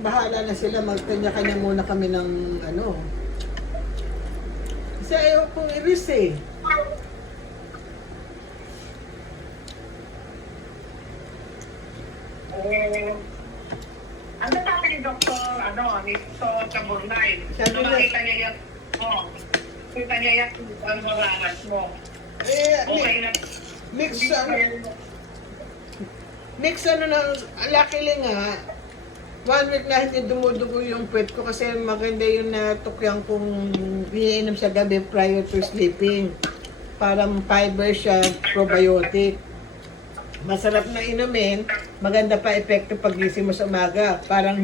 bahala na sila, magkanya-kanya muna kami ng ano. Kasi ayaw kong iris eh. Ano sabi ni Dr. Ni Dr. Caburnay? Sabi Nung niya- nakita niya yan, kita niya yan, ang oras mo. Okay na. Mix ano na, luckily nga, 1 week na hindi dumudugo yung puwet ko kasi maganda yung natukyan kong iniinom sa gabi prior to sleeping. Parang fiber siya, probiotic. Masarap na inumin, maganda pa epekto pag gising mo sa umaga. Parang